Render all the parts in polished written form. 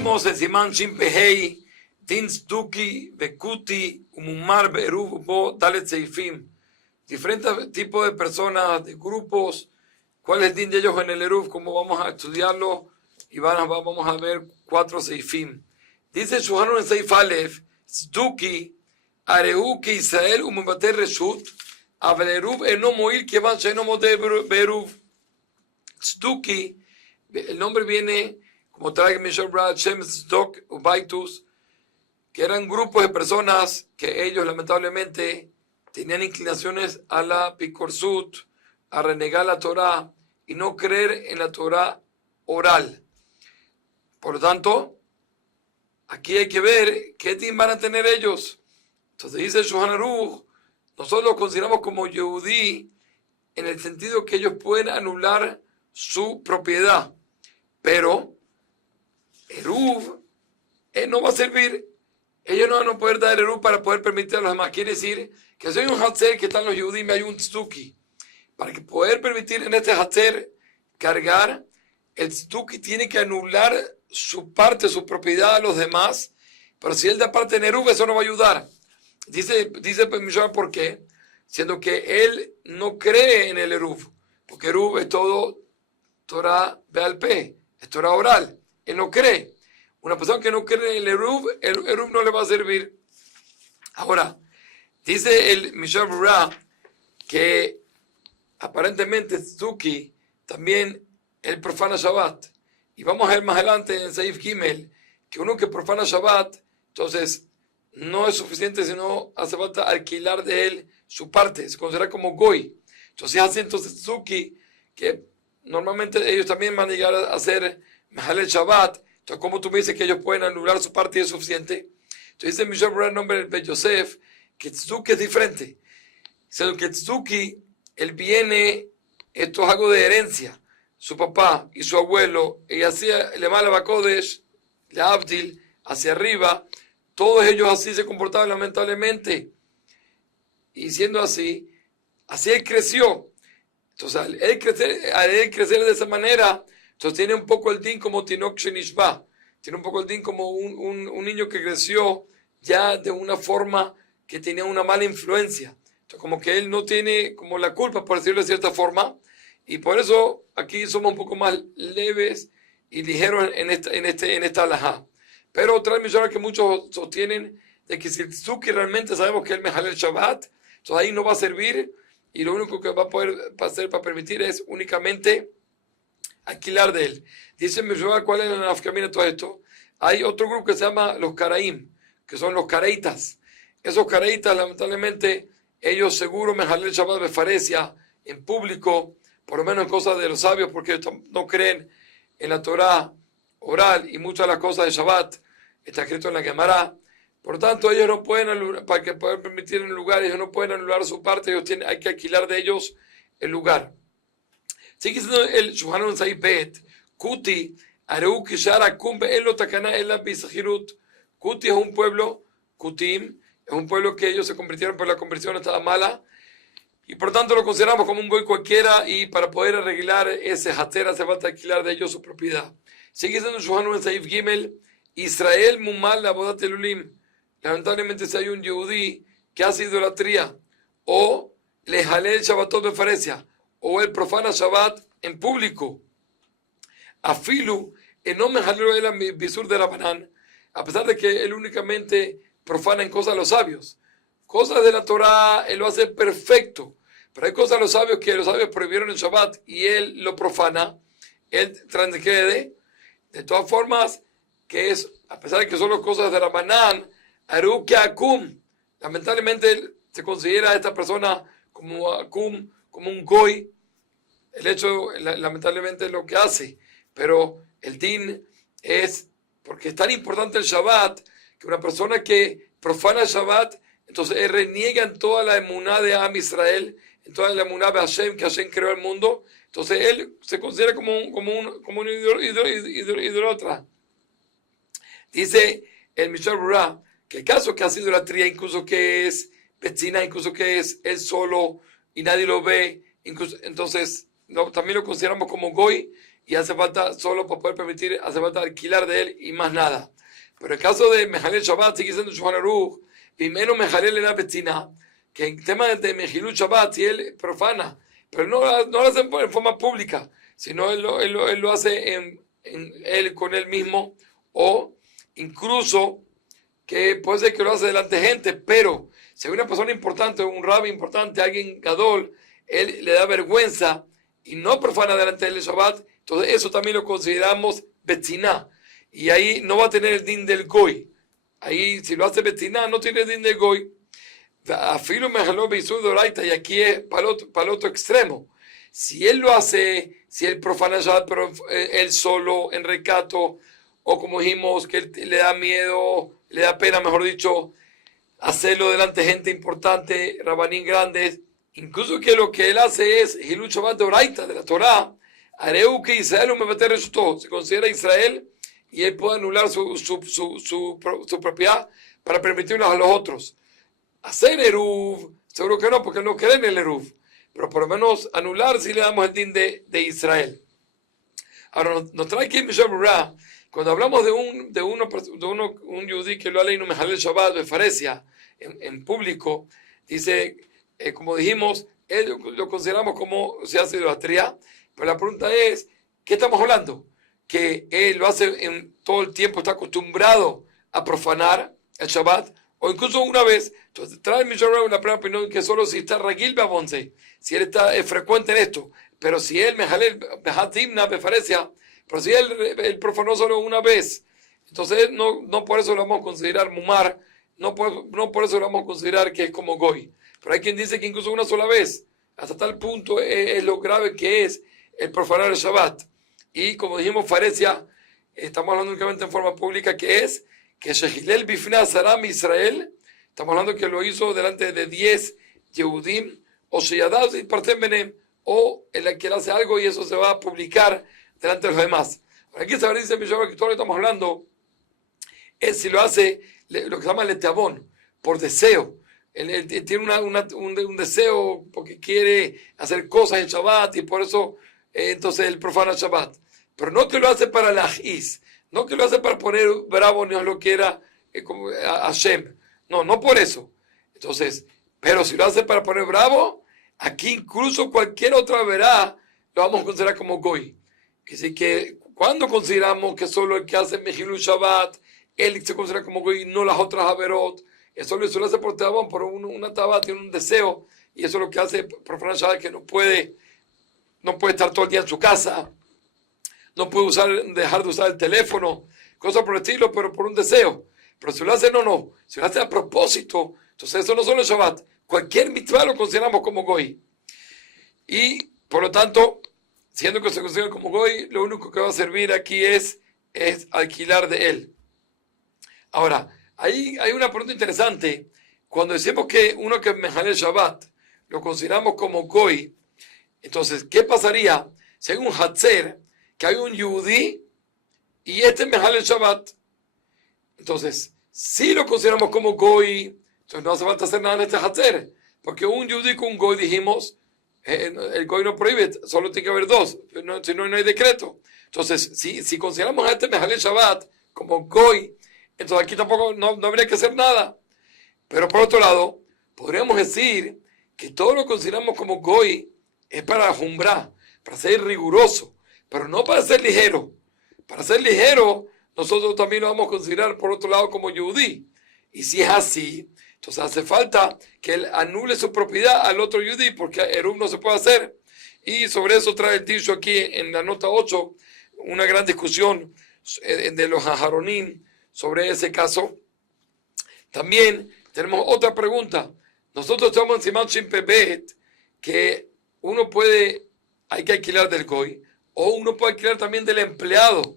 Seguimos en Simán Shimpehei, Din Stuki, Bekuti, Umumar, Beruv, Bo, Dalet Seifim. Diferentes tipos de personas, de grupos. ¿Cuál es el din de ellos en el Eruv? ¿Cómo vamos a estudiarlo? Y vamos a ver 4 Seifim. Dice Shuhanu en Seif Aleph, Stuki, Areu que Israel Umubater Reshut, Aveleruv eno moil que van sheno mode Beruv. Stuki, el nombre viene, como trae Mishal Brad, Shem Sdok, Ubaitus, que eran grupos de personas que ellos lamentablemente tenían inclinaciones a la picorsut, a renegar la Torah y no creer en la Torah oral. Por lo tanto, aquí hay que ver qué din van a tener ellos. Entonces dice Shulchan Aruch, nosotros los consideramos como Yehudí en el sentido que ellos pueden anular su propiedad, pero Eruv no va a servir. Ellos no van a poder dar Eruv para poder permitir a los demás. Quiere decir que si hay un Hatzer que están los Yehudí, hay un Tztuki. Para que poder permitir en este Hatzer cargar, el Tztuki tiene que anular su parte, su propiedad a los demás. Pero si él da parte en Eruv, eso no va a ayudar. Dice Mishra, ¿por qué? Siendo que él no cree en el Eruv. Porque Eruv es todo Torah Be'al Peh, es Torah oral. Él no cree. Una persona que no cree en el Eruv no le va a servir. Ahora, dice el Mishra Brura que aparentemente Tztuki también él profana Shabbat. Y vamos a ver más adelante en Seif Gimel que uno que profana Shabbat, entonces no es suficiente, sino hace falta alquilar de él su parte, se considera como Goy. Entonces hace entonces Tztuki, que normalmente ellos también van a llegar a hacer Mehalel Shabbat. Entonces, como tú me dices que ellos pueden anular su parte y es suficiente? Entonces dice Mishra Brura en nombre del Bet Yosef que Tztuki es diferente. Sino que Tztuki, él viene, esto es algo de herencia. Su papá y su abuelo, y hacía le mala Bakodesh, le Abdil, hacia arriba, todos ellos así se comportaban lamentablemente. Y siendo así él creció. Entonces, al él crecer de esa manera, entonces tiene un poco el din como Tinok Shenishba. Tiene un poco el din como un niño que creció ya de una forma que tenía una mala influencia. Entonces, como que él no tiene como la culpa, por decirlo de cierta forma. Y por eso aquí somos un poco más leves y ligeros en esta alajá. Pero otra vez que muchos sostienen de que si el Tztuki realmente sabemos que él mejala el Shabbat, entonces ahí no va a servir y lo único que va a poder hacer para permitir es únicamente alquilar de él. Dice Mishra, ¿cuál es la nafkamina de todo esto? Hay otro grupo que se llama los Karaim, que son los Kareitas. Esos Kareitas, lamentablemente, ellos seguro mejalan el Shabbat befarecia en público, por lo menos en cosas de los sabios, porque ellos no creen en la Torah oral y muchas de las cosas de Shabbat está escrito en la Gemara. Por lo tanto, ellos no pueden anular, para que puedan permitir en el lugar, ellos no pueden anular su parte, hay que alquilar de ellos el lugar. Sigue siendo el Shulchan Saif Bet, Kuti, Areu Kishara Kumbe Elo Takana Ela Bisahirut. Kuti es un pueblo, Kutim, es un pueblo que ellos se convirtieron, pero la conversión estaba mala. Y por tanto lo consideramos como un goy cualquiera y para poder arreglar ese hatzer hace falta alquilar de ellos su propiedad. Sigue siendo Shulchan en Saif Gimel, Israel Mumal Abodat Elulim. Lamentablemente si hay un Yehudí que hace idolatría o le jale el Shabbatot de Farecia o el profana Shabbat en público. Afilu, no me jaló el bisur de Rabanán, a pesar de que él únicamente profana en cosas de los sabios. Cosas de la Torah, él lo hace perfecto. Pero hay cosas de los sabios que los sabios prohibieron en Shabbat y él lo profana, él transgrede. De todas formas, que es, a pesar de que son las cosas de Rabanán, Aru que Akum, lamentablemente él se considera a esta persona como Akum, como un goy, el hecho, lamentablemente, es lo que hace. Pero el din es, porque es tan importante el Shabbat, que una persona que profana el Shabbat, entonces él reniega en toda la emuná de Am Israel, en toda la emuná de Hashem, que Hashem creó el mundo. Entonces él se considera como un idólatra. Dice el Mishra Brura que el caso que hace idolatría, incluso que es vecina, incluso que es él solo y nadie lo ve, incluso, entonces también lo consideramos como goy. y hace falta, solo para poder permitir, hace falta alquilar de él y más nada. Pero el caso de Mejalel Shabbat, sigue siendo Shulchan Aruch, y menos Mejalel en la Betzina, que en tema de Mejilul Shabbat, si él profana, pero no lo hace en forma pública, sino él lo hace él con él mismo, o incluso que puede ser que lo hace delante de gente, pero si hay una persona importante, un rabbi importante, alguien gadol, él le da vergüenza y no profana delante del Shabbat, entonces eso también lo consideramos betziná, y ahí no va a tener el din del goy. Ahí si lo hace betziná no tiene el din del goy. Afilo mejaló beisud doraita, y aquí es para el otro extremo. Si él lo hace, si él profana Shabbat, pero él solo, en recato, o como dijimos, que él le da miedo, le da pena, mejor dicho, hacerlo delante de gente importante, rabanín grandes, incluso que lo que él hace es Hilul Shabbat de Oraita, de la Torah, Areu que Israel me meter en todo, se considera Israel y él puede anular su propiedad para permitirlo a los otros. Hacer Eruv, seguro que no, porque no creen en el Eruv, pero por lo menos anular si le damos el din de Israel. Ahora nos trae aquí Mishnah Berurah, cuando hablamos de un yudí que lo aleinu mejalel Shabbat de Faresia en público, dice, como dijimos, él lo consideramos como se hace idolatría, pero la pregunta es, ¿qué estamos hablando? Que él lo hace en todo el tiempo, está acostumbrado a profanar el Shabbat, o incluso una vez. Entonces trae mi una primera opinión que solo si está Ragil Babonce, si él está frecuente en esto, pero si él mejalel Behatimna Befaresia, pero si él profanó solo una vez, entonces no por eso lo vamos a considerar mumar, no por eso lo vamos a considerar que es como goy. Pero hay quien dice que incluso una sola vez, hasta tal punto es lo grave que es el profanar el Shabbat. Y como dijimos, Faresia, estamos hablando únicamente en forma pública, que es que Shehilel Bifna Saram Israel, estamos hablando que lo hizo delante de 10 Yehudim, o Sheyadav y Partem Benem, o en la que él hace algo y eso se va a publicar delante de los demás. Ahora aquí se dice que todo lo que estamos hablando es si lo hace lo que se llama leteabón, por deseo. Él tiene un deseo porque quiere hacer cosas en Shabbat y por eso entonces él profana Shabbat. Pero no que lo hace para la Ajiz, no que lo hace para poner bravo ni lo que era como a Hashem. No por eso. Entonces, pero si lo hace para poner bravo, aquí incluso cualquier otra verá lo vamos a considerar como goy. Así que cuando consideramos que solo el que hace Mejilul Shabbat, él se considera como goy y no las otras averot, eso lo hace por tabón, por una tabá, tiene un deseo, y eso es lo que hace profanar Shabbat, que no puede estar todo el día en su casa, no puede dejar de usar el teléfono, cosas por el estilo, pero por un deseo. Pero si lo hace, si lo hace a propósito, entonces eso no solo es Shabbat, cualquier mitzvah lo consideramos como goy. Y por lo tanto, siendo que se considera como goy, lo único que va a servir aquí es alquilar de él. Ahora, ahí hay una pregunta interesante. Cuando decimos que uno que mejalel Shabbat lo consideramos como goy, entonces, ¿qué pasaría si hay un hatzer, que hay un yudí y mejalel Shabbat? Entonces, si lo consideramos como goy, entonces no hace falta hacer nada en este hatzer, porque un yudí con un goy, dijimos, el goy no prohíbe, solo tiene que haber dos, si no hay decreto. Entonces, si consideramos a mejalel Shabbat como goy, entonces aquí tampoco no habría que hacer nada. Pero por otro lado, podríamos decir que todo lo consideramos como goy es para jumbrar, para ser riguroso, pero no para ser ligero. Para ser ligero, nosotros también lo vamos a considerar por otro lado como yudí. Y si es así, entonces hace falta que él anule su propiedad al otro yudí, porque Eruv no se puede hacer. Y sobre eso trae el dicho aquí en la nota 8, una gran discusión de los Aharonim sobre ese caso. También tenemos otra pregunta. Nosotros estamos en Simán Shin Pebet, que hay que alquilar del goy, o uno puede alquilar también del empleado.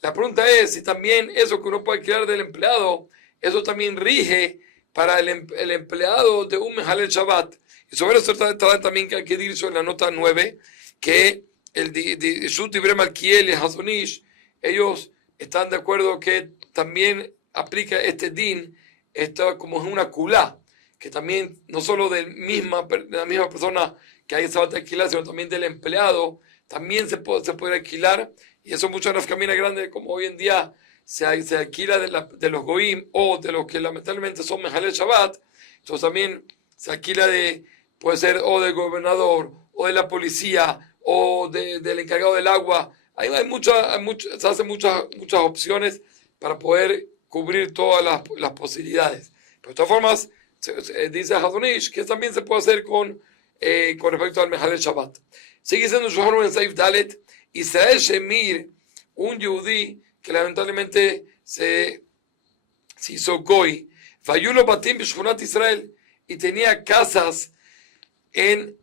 La pregunta es si también eso que uno puede alquilar del empleado, eso también rige para el empleado de un mejalel Shabbat. Y sobre eso también que hay que decir en la nota 9, que el Shut Ibrahim Alkiel y Hazonish, ellos están de acuerdo que también aplica este din, esto como es una kulá, que también no solo de la misma persona que hay Shabbat de alquilar, sino también del empleado, también se puede alquilar, y eso mucho en las caminas grandes, como hoy en día se alquila de los goim o de los que lamentablemente son Mejalel Shabbat. Entonces también se alquila puede ser o del gobernador, o de la policía, o del encargado del agua. Ahí se hacen muchas opciones para poder cubrir todas las posibilidades. Pero de todas formas, dice Hazonish que también se puede hacer con respecto al Mejalel Shabbat. Sigue siendo Shuhar en Saif Dalet, Israel Shemir, un yudí que lamentablemente se hizo goy, Fayulo Batim Bishkunat Israel, y tenía casas en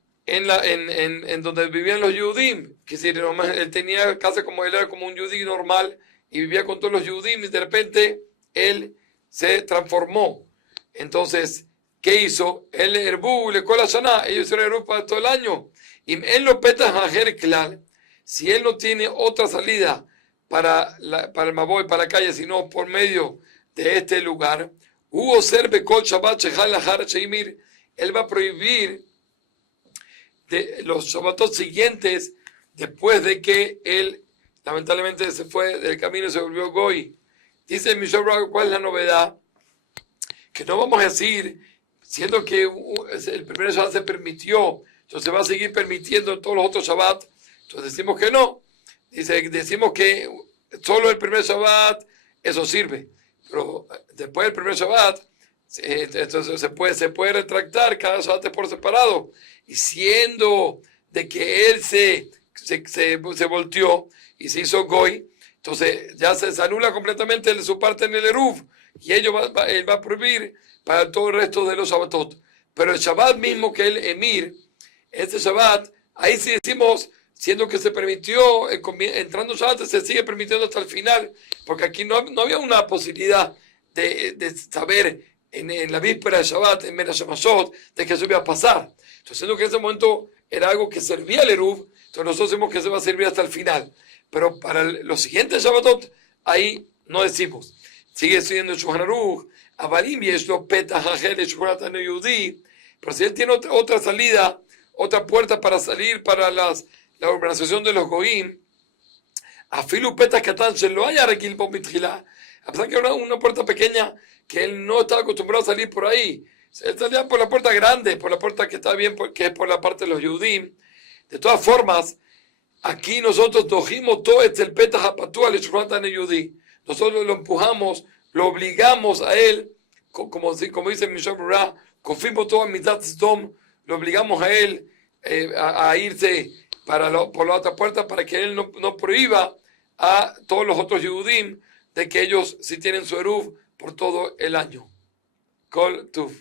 donde vivían los Yudim, que si él tenía casa como él era como un yudí normal y vivía con todos los Yudim, y de repente él se transformó. Entonces, ¿qué hizo? Él Erbu, le cola Shana, ellos hicieron Erbu para todo el año. Y él lo peta Hajer Klal, si él no tiene otra salida para el Maboy, para la calle, sino por medio de este lugar, hubo serbe kol Shabbat shechal lahar sheimir, él va a prohibir de los Shabbatot siguientes después de que él lamentablemente se fue del camino y se volvió goy. Dice Mishra, ¿cuál es la novedad? Que no vamos a decir, siendo que el primer Shabbat se permitió, entonces va a seguir permitiendo todos los otros Shabbat. Entonces decimos que no. Decimos que solo el primer Shabbat eso sirve. Pero después del primer Shabbat, entonces se puede retractar cada Shabbat por separado. Y siendo de que él se volteó y se hizo goy, entonces ya se anula completamente su parte en el Eruv. Y él va a prohibir para todo el resto de los Shabbatot. Pero el Shabbat mismo que él emir, este Shabbat, ahí sí decimos, siendo que se permitió, entrando Shabbat, se sigue permitiendo hasta el final, porque aquí no había una posibilidad de saber en la víspera de Shabbat, en Mera Shemashot, de que eso iba a pasar. Entonces, siendo que en ese momento era algo que servía al Eruv, entonces nosotros decimos que se va a servir hasta el final. Pero para los siguientes Shabbatot, ahí no decimos. Sigue siendo Shulchan Aruch, Avarim Yeshlo Petach Hajel Shulchan Yehudi, pero si él tiene otra salida, otra puerta para salir para la organización de los Goim, Afilu Petach Katan Shelo haya Regil Bo Mitchila, a pesar que era una puerta pequeña que él no estaba acostumbrado a salir por ahí, él salía por la puerta grande, por la puerta que está bien, que es por la parte de los Yehudim. De todas formas, aquí nosotros dojimos todo el Petach Hapatua le Shulchan Yehudi. Nosotros lo empujamos, lo obligamos a él, como dice Mishra Brura, confirmamos todo en Mitzat Sdom, lo obligamos a él a irse por la otra puerta para que él no prohíba a todos los otros Yehudim de que ellos sí tienen su Eruv por todo el año. Kol Tuv.